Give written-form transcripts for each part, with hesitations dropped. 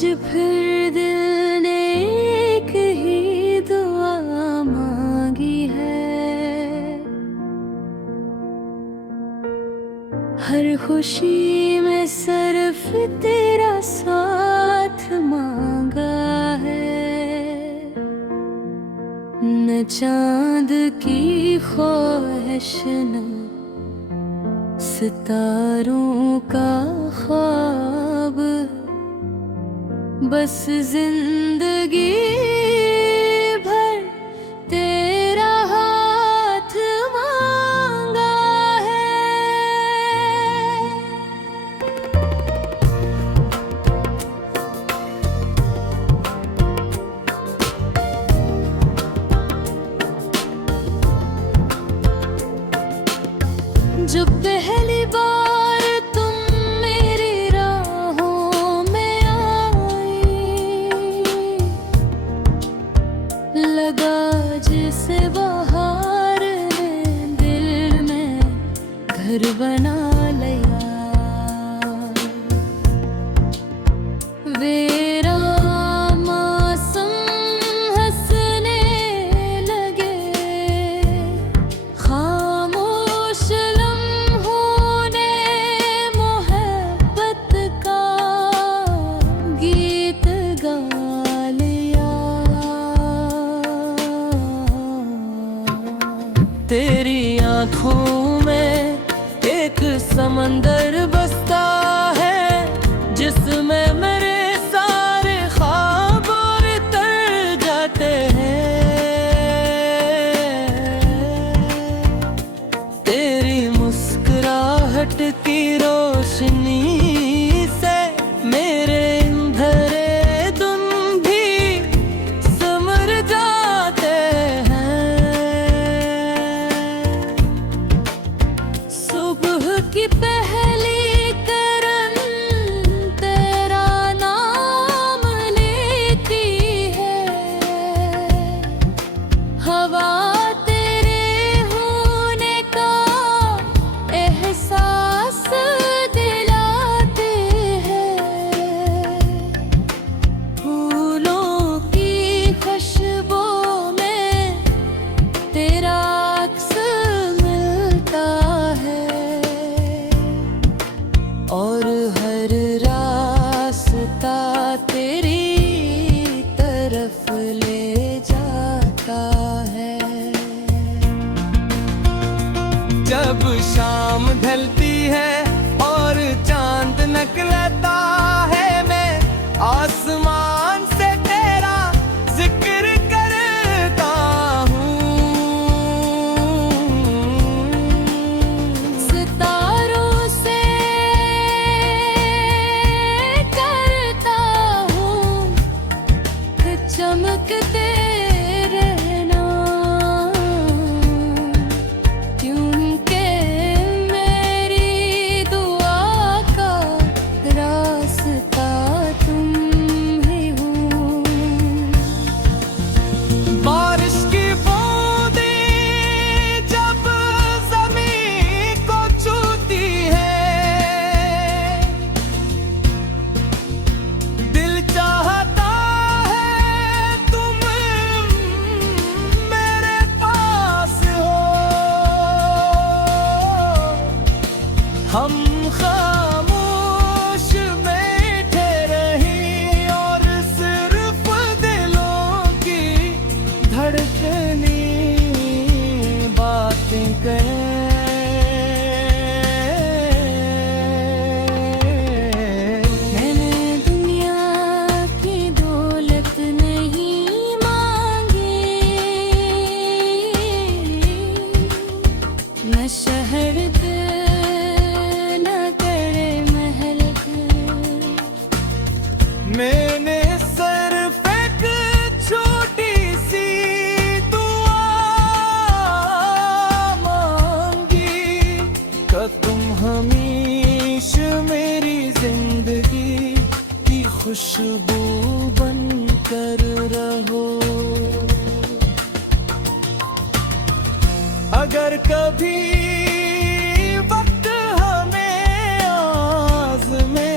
आज फिर दिल ने एक ही दुआ मांगी है, हर खुशी में सिर्फ तेरा साथ मांगा है। न चांद की ख्वाहिश न सितारों का ख्वाब, बस जिंदगी भर तेरा हाथ मांगा है। जो पहली बार तुम मेरी राहों में आई, लगा जिसे बहार ने दिल में घर बना लिया। वेरा मौसम हंसने लगे, खामोश लम्हों ने मोहब्बत का गीत गा लिया। तेरी आँखों में एक समंदर बसता है, जिसमें मेरे सारे ख्वाब तर जाते हैं। तेरी मुस्कुराहट की रोशनी से मेरे अंधेरे दिन भी सिमर जाते हैं। सुबह की पहली किरण तेरा नाम लेती है, हवा तेरे होने का एहसास दिलाती है। फूलों की खुशबू में तेरा अक्स मिलता है, और हर रास्ता तेरी तरफ ले जाता है। जब शाम ढलती है और चांद निकलता है, मैं आसमान से तेरा जिक्र करता हूँ। सितारों से करता हूँ चमकते रहना, क्योंकि मेरी दुआ का रास्ता तुम ही हो। बारिश की बूंदें जब ज़मीन को छूती है, दिल चाहता है तुम मेरे पास हो। हम खामोश बैठे रहीं और सिर्फ दिलों की धड़कनी बातें करें। मैंने दुनिया की दौलत नहीं मांगी, न शहर दे न कड़े महल के। मैंने सिर्फ एक छोटी सी दुआ मांगी, कि तुम हमेशा मेरी जिंदगी की खुशबू बन कर रहो। अगर कभी वक्त हमें आज़मे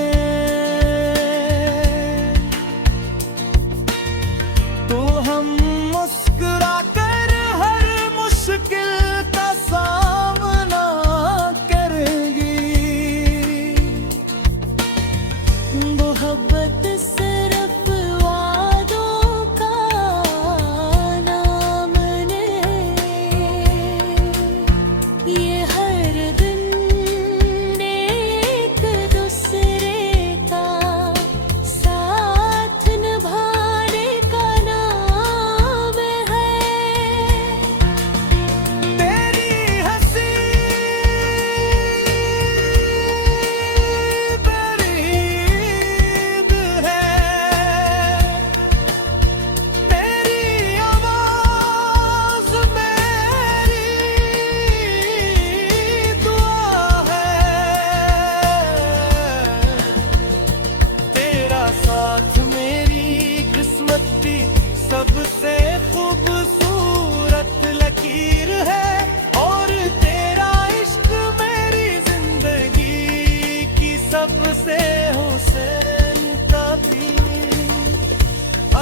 सबसे खूबसूरत लकीर है, और तेरा इश्क मेरी जिंदगी की सबसे हुसैन तबीर।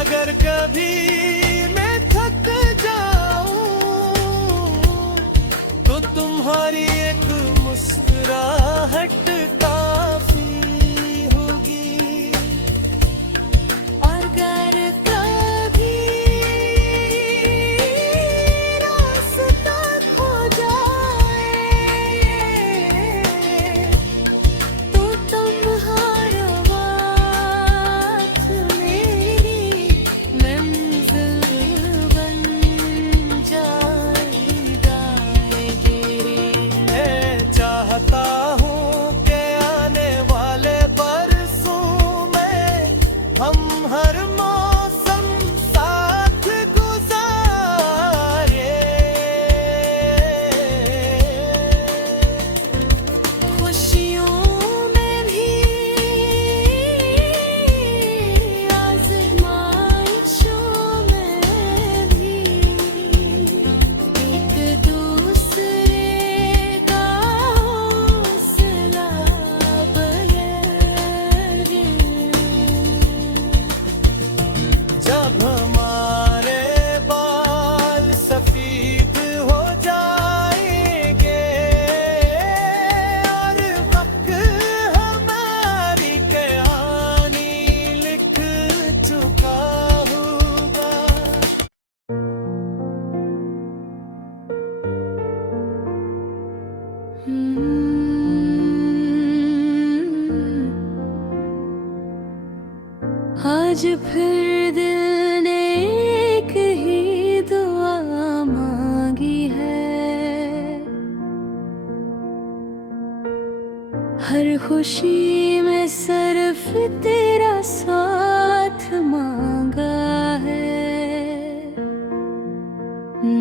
अगर कभी मैं थक जाऊं तो तुम्हारी एक मुस्कुराहट काफी होगी। और अगर कभी रास्ता खो जाए तो तुम्हारा साथ मेरी मंजिल बन जाएगा। मैं चाहता हूँ कि आने वाले बरसों में हम हर मौसम साथ गुजारे। खुशियों में भी आज़माइशों में भी एक दूसरे का हौसला बगैर। जब हमारे बाल सफेद हो जाएंगे और वक्त हमारी कहानी लिख चुका होगा। आज फिर दिल ने एक ही दुआ मांगी है, हर खुशी में सिर्फ तेरा साथ मांगा है।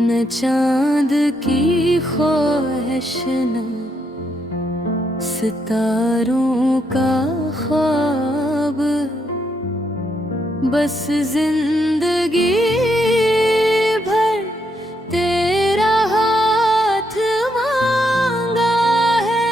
न चांद की ख्वाहिश न सितारों का ख्वाब, बस जिंदगी भर तेरा हाथ मांगा है।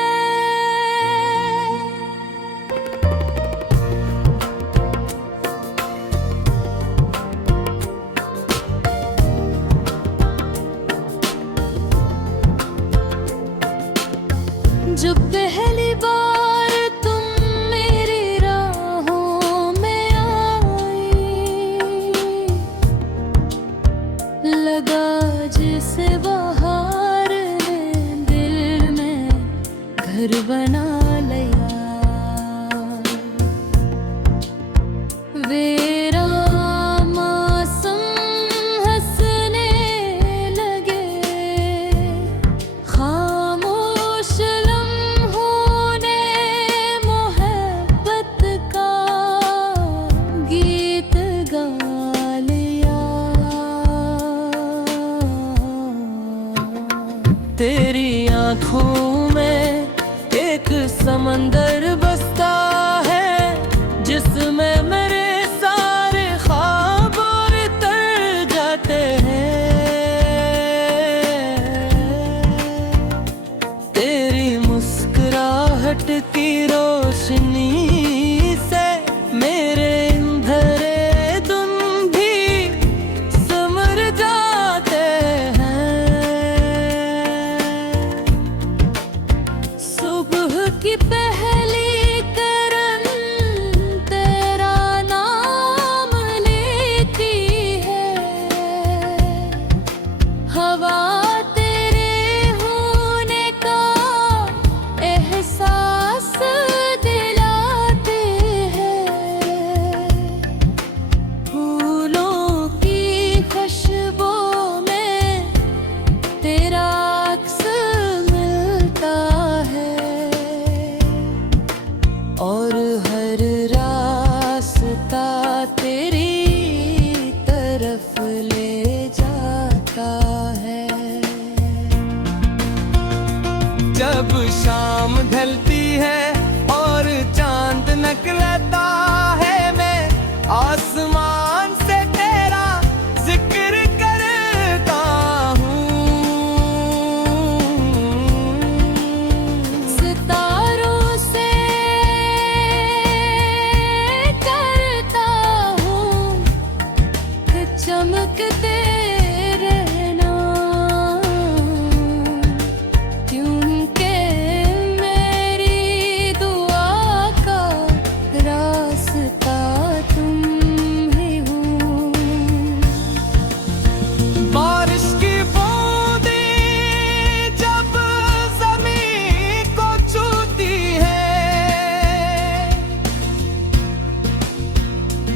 जो पहली बार तुम मेरी राहों में आई, लगा जिसे बहार ने दिल में घर बना लिया। वेरा मौसम हंसने लगे, खामोश लम्हों ने मोहब्बत का गीत गा लिया। तेरी आंखों में एक समंदर बसता है, जिसमें मेरे सारे ख्वाब तर जाते हैं। तेरी मुस्कुराहट की रोशनी से मेरे अंधेरे दिन भी सिमर जाते हैं। सुबह की पहली किरण तेरा नाम लेती है, हवा तेरे होने का एहसास दिलाती है। फूलों की खुशबू में तेरा अक्स मिलता है, और हर रास्ता तेरी तरफ ले जाता है। जब शाम ढलती है और चांद निकलता है, मैं आसमान से तेरा महकते रहना, क्योंकि मेरी दुआ का रास्ता तुम ही हो। बारिश की बूंदें जब ज़मीन को छूती है,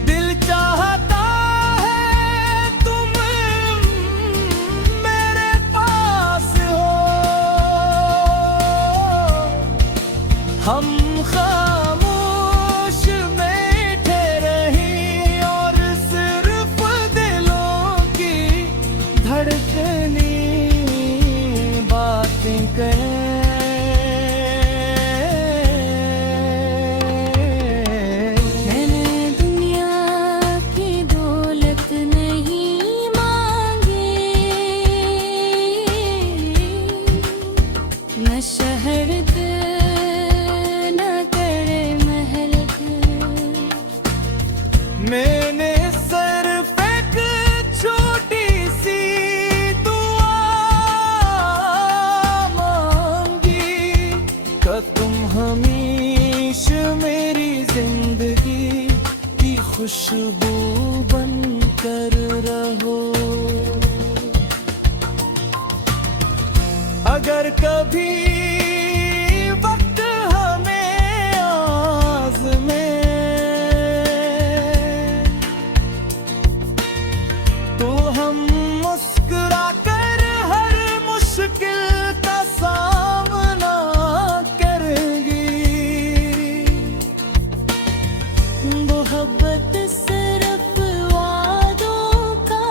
दिल चाहता है तुम मेरे पास हो। हम खामोश बैठे रहीं और सिर्फ दिलों की धड़कनी बातें करें। मैंने दुनिया की दौलत नहीं मांगी, न शहर दे न करे महल दे। मैंने सिर्फ एक छोटी सी दुआ मांगी कि तुम हमेशा मेरी जिंदगी की खुशबू बन कर रहो। अगर कभी वक्त हमें आज़मे तो हम मुस्कुरा कर हर मुश्किल का सामना करेंगे। मोहब्बत सिर्फ वादों का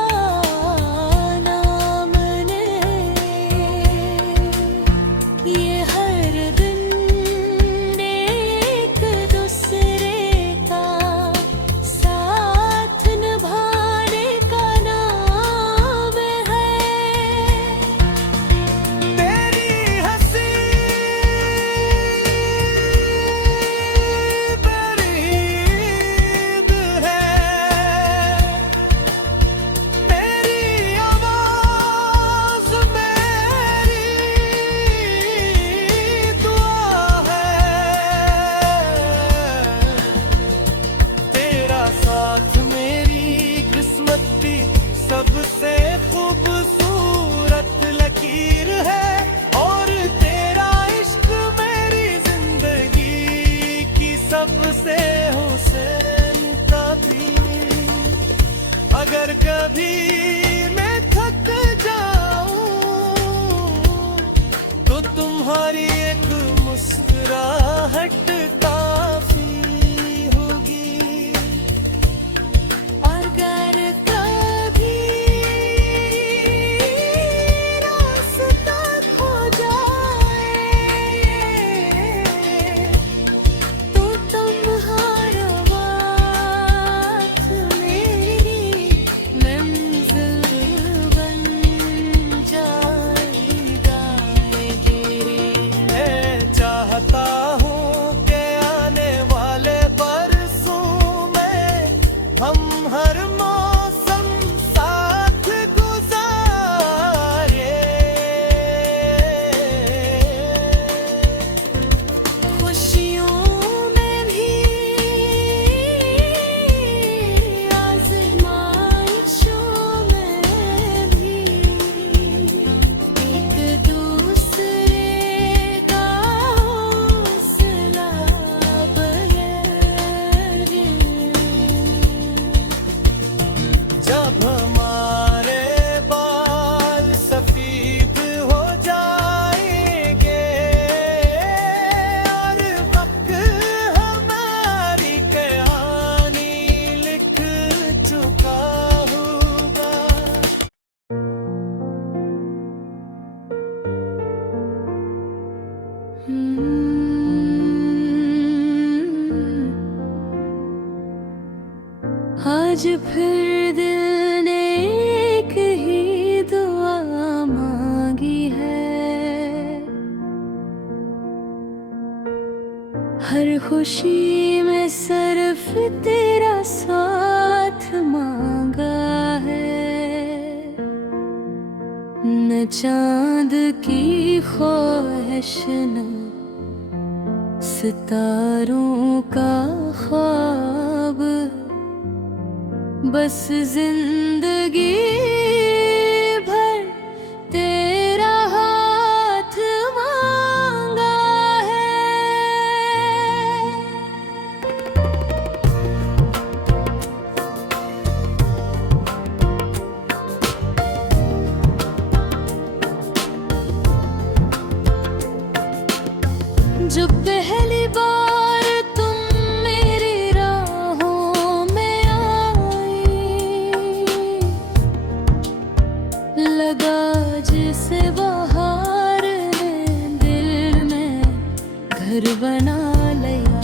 नाम नहीं, ये हर दिन एक दूसरे का साथ निभाने का नाम है। तेरी हंसी बरीद है, मेरी आवाज़ मेरी दुआ है। तेरा साथ मेरी किस्मत की सबसे खूबसूरत लकीर है, और तेरा इश्क मेरी जिंदगी की सबसे हुस्न तबीर। अगर कभी मैं थक जाऊं तो तुम्हारी एक मुस्कुराहट काफी होगी। और अगर कभी रास्ता खो जाए तो तुम्हारा साथ मेरी मंजिल बन जाएगा। मैं चाहता हूँ कि आने वाले बरसों में हम हर मौसम साथ गुजारे। खुशियों में भी आज़माइशों में भी एक दूसरे का हौसला बगैर। जब हमारे बाल सफेद हो जाएंगे और वक्त हमारी कहानी लिख चुका होगा। आज फिर दिल ने एक ही दुआ मांगी है, हर खुशी में सिर्फ तेरा साथ मांगा है। मैं चांद की ख्वाहिश न सितारों का ख्वाब, बस जिंदगी भर तेरा हाथ मांगा है। जो पहली बार तुम मेरी राहों में आई, लगा जिसे बहार ने दिल में घर बना लिया।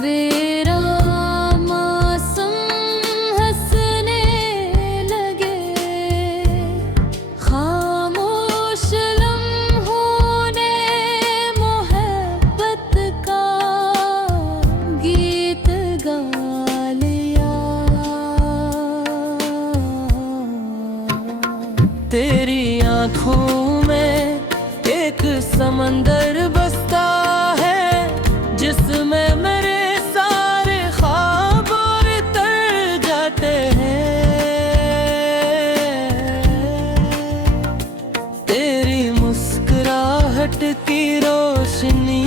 वेरा मौसम हंसने लगे, खामोश लम्हों ने मोहब्बत का गीत गा लिया। तेरी आँखों में एक समंदर बसता है, जिसमें मेरे सारे ख्वाब तर जाते हैं। तेरी मुस्कुराहट की रोशनी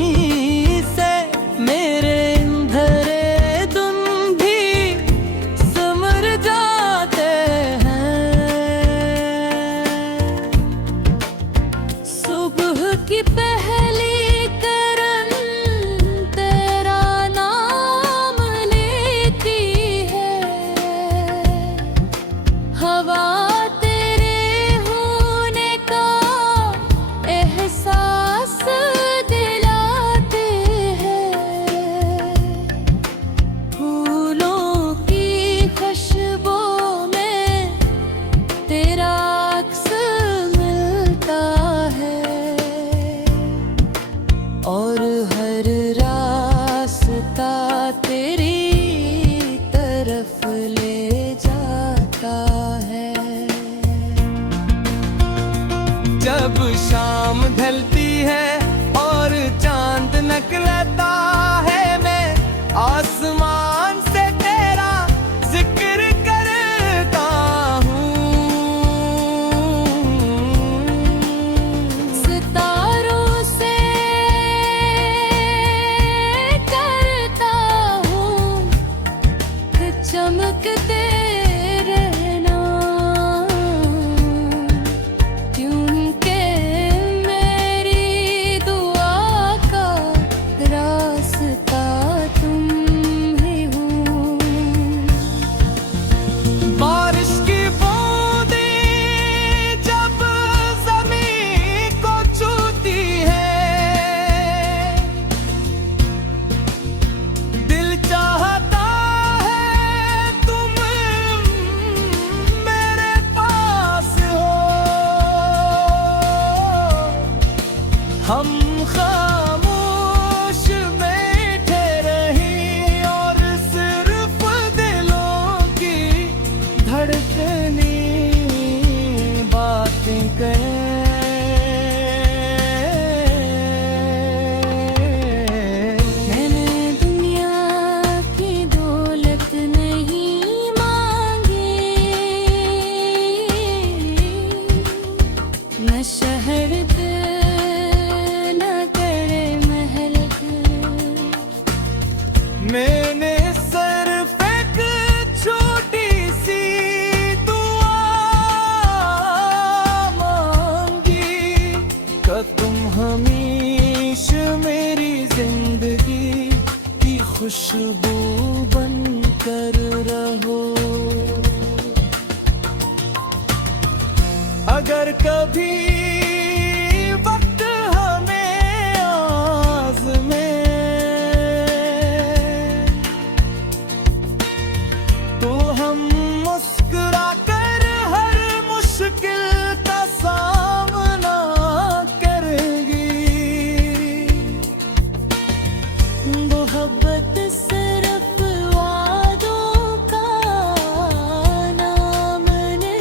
से मेरे अंधेरे दिन भी सिमर जाते हैं। सुबह की पहली किरण तेरा नाम लेती है, हवा तेरे होने का एहसास दिलाती है। फूलों की खुशबू में तेरा अक्स मिलता है, और हर रास्ता तेरी तरफ ले जाता है। जब शाम ढलती है और चांद निकलता है, मैं आसमान से तेरा जिक्र करता हूँ। सितारों से करता हूँ चमकते रहना, क्योंकि मेरी दुआ का रास्ता तुम ही हो। बारिश की बूंदें जब ज़मीं को छूती है, दिल चाहता है तुम मेरे पास हो। हम खामोश बैठे रहीं और सिर्फ दिलों की धड़कनी बातें करें। मैंने दुनिया की दौलत नहीं मांगी, न शहर दे न करे महल दे। मैंने सिर्फ एक छोटी सी दुआ मांगी कि तुम हमेशा मेरी जिंदगी की खुशबू बनकर रहो। अगर कभी वक्त हमें आज़मे, तो हम मुस्कुरा कर हर मुश्किल का सामना करेंगे। मोहब्बत सिर्फ वादों का नाम नहीं,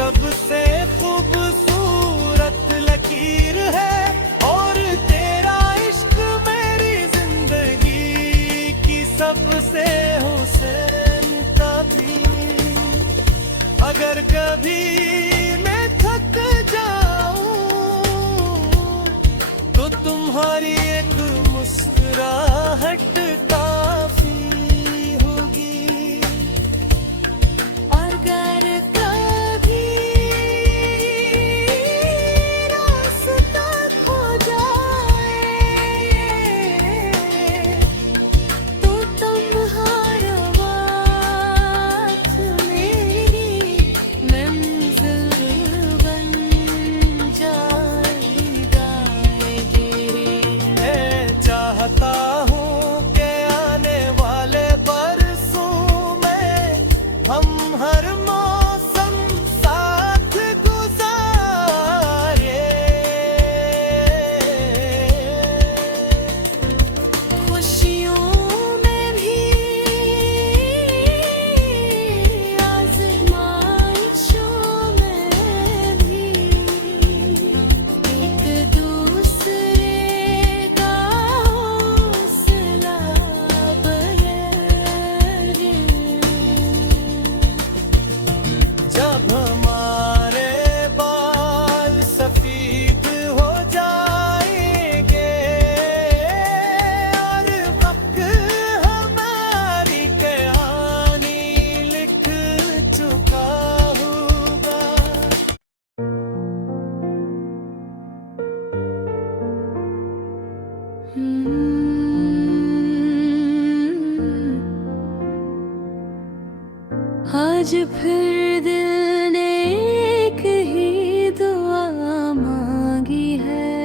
सबसे खूबसूरत लकीर है, और तेरा इश्क मेरी जिंदगी की सबसे हुस्न तबीर। अगर कभी मैं थक जाऊं तो तुम्हारी एक मुस्कुराहट काफी होगी। और अगर कभी रास्ता खो जाए तो तुम्हारा साथ मेरी मंजिल बन जाएगा। मैं चाहता हूँ कि आने वाले बरसों में हम हर मौसम साथ गुजारे। खुशियों में भी आज़माइशों में भी एक दूसरे का हौसला बढ़े। जब हमारे बाल सफेद हो जाएंगे और वक्त हमारी कहानी लिख चुका होगा। आज फिर दिल ने एक ही दुआ मांगी है,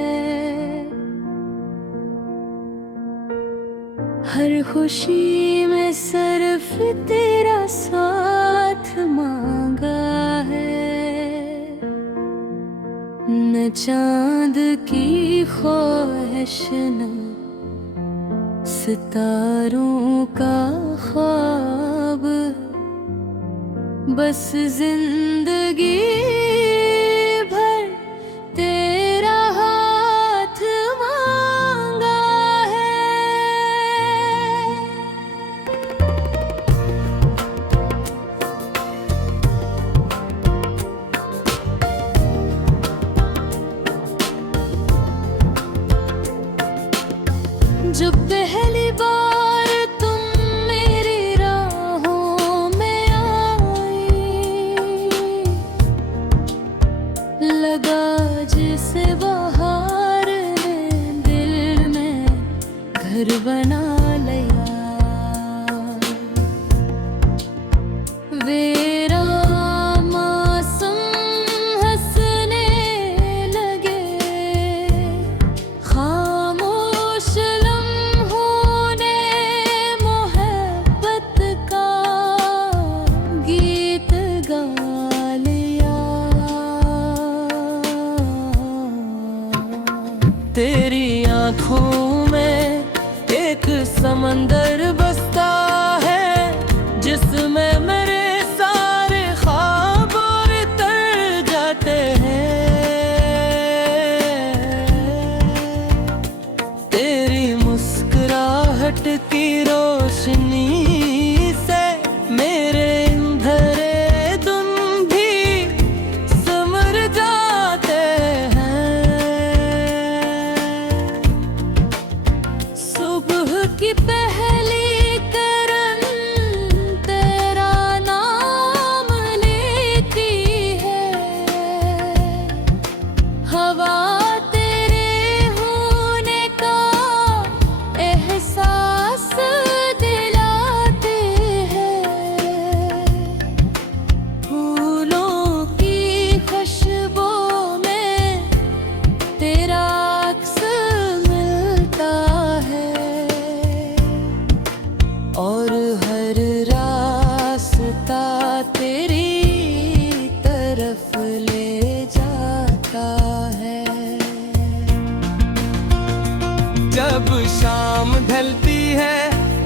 हर खुशी में सिर्फ तेरा साथ मांगा है। न चांद की ख्वाहिश न सितारों का ख्वाब, बस जिंदगी भर तेरा हाथ मांगा है। जब पहली बार तुम मेरी राहों में आई, लगा जिसे बहार ने दिल में घर बना लिया। वेरा मौसम हंसने लगे, खामोश लम्हों ने मोहब्बत का गीत गा लिया। तेरी आंखों में एक समंदर बसता है, जिसमें मेरे सारे ख्वाब तर जाते हैं। तेरी मुस्कुराहट की रोशनी से मेरे अंधेरे दिन भी सिमर जाते हैं। सुबह की पहली किरण तेरा नाम लेती है, हवा तेरे होने का एहसास दिलाती है। फूलों की खुशबू में तेरा अक्स मिलता है, और हर रास्ता तेरी तरफ ले जाता है। जब शाम ढलती है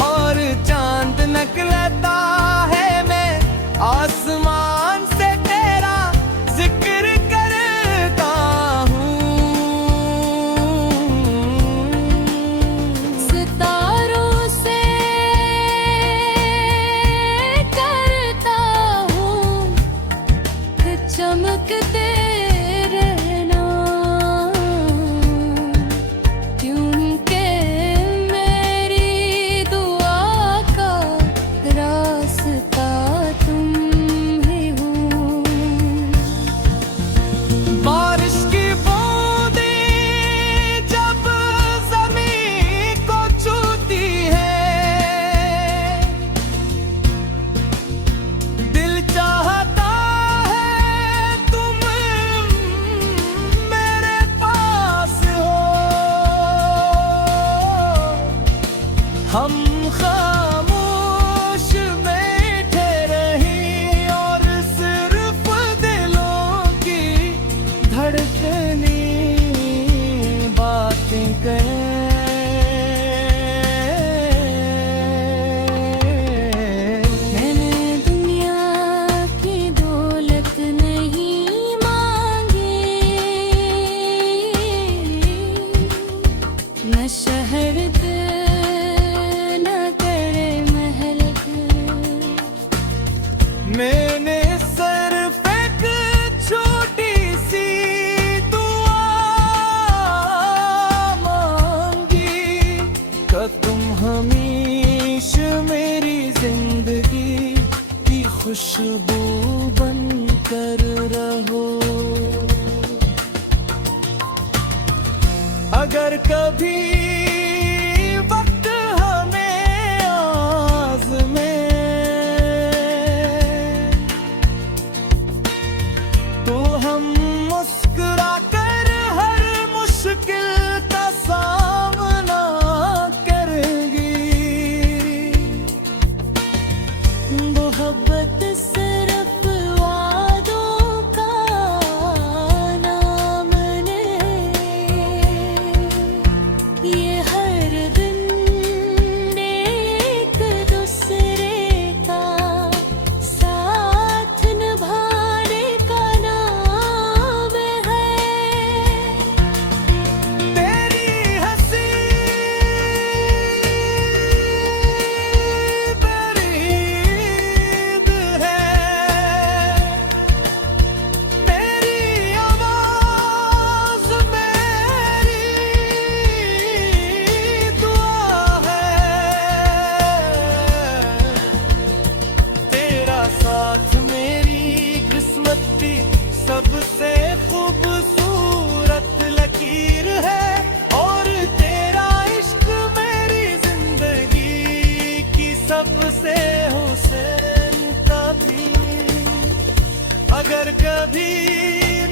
और चांद निकलता है, मैं आसमान से तेरा चमकते रहना, क्योंकि मेरी दुआ का रास्ता तुम ही हो। बारिश की बूंदें जब ज़मीन को छूती है, दिल चाहता है तुम मेरे पास हो। हम खामोश बैठे रहीं और सिर्फ दिलों की धड़कनी बातें करें। मैंने दुनिया की दौलत नहीं मांगी, न शहर दे न करे महल दे। मैंने सिर्फ एक छोटी सी दुआ मांगी कि तुम हमेशा मेरी जिंदगी की खुशबू बन कर रहो। अगर कभी वक्त हमें आज़मे तो हम मुस्कुरा कर हर मुश्किल का सामना करेंगे। मोहब्बत सिर्फ वादों का नाम नहीं, ये हर दिन एक दूसरे का साथ निभाने का नाम है। तेरी हंसी बरीद है, तेरी आवाज़ मेरी दुआ है। तेरा साथ मेरी किस्मत की सबसे खूबसूरत लकीर है, और तेरा इश्क मेरी जिंदगी की सबसे हुस्न का भी। अगर कभी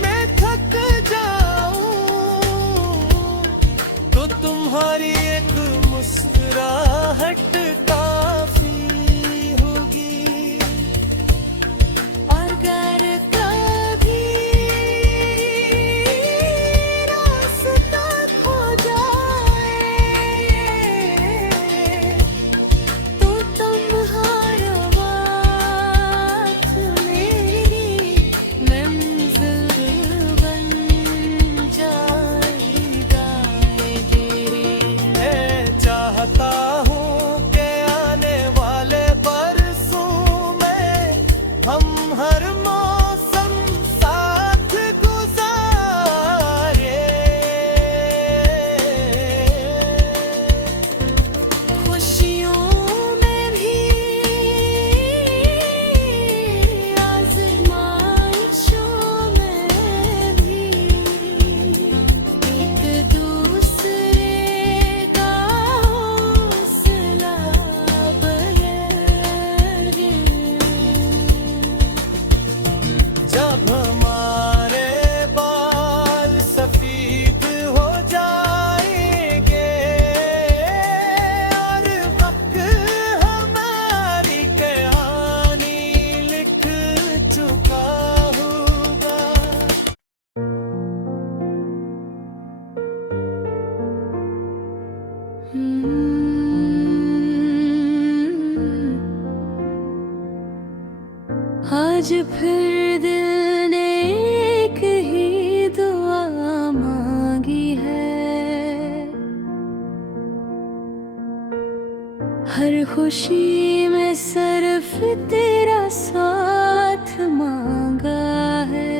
मैं थक जाऊं तो तुम्हारी एक मुस्कुराहट काफी होगी। और अगर कभी रास्ता खो जाए तो तुम्हारा साथ मेरी मंजिल बन जाएगा। तेरे मैं चाहता हूँ कि आने वाले बरसों में हम हर मौसम साथ गुजारे। खुशियों में भी आज़माइशों में भी एक दूसरे का हौसला बढ़े। जब हमारे बाल सफेद हो जाएंगे और वक्त हमारी कहानी लिख चुका होगा। आज फिर दिल ने एक ही दुआ मांगी है, हर खुशी में सिर्फ तेरा साथ मांगा है।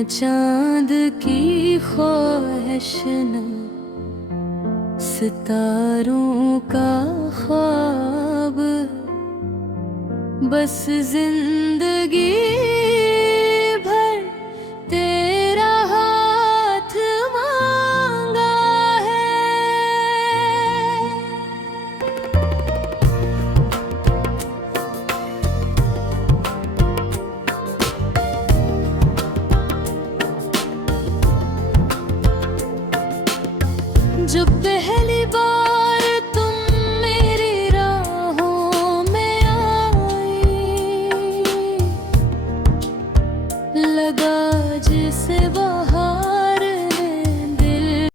मैं चांद की ख्वाहिश न सितारों का ख्वाब, बस जिंदगी भर तेरा हाथ मांगा है। जो पहली बार तुम मेरी राहों में आई, लगा जिसे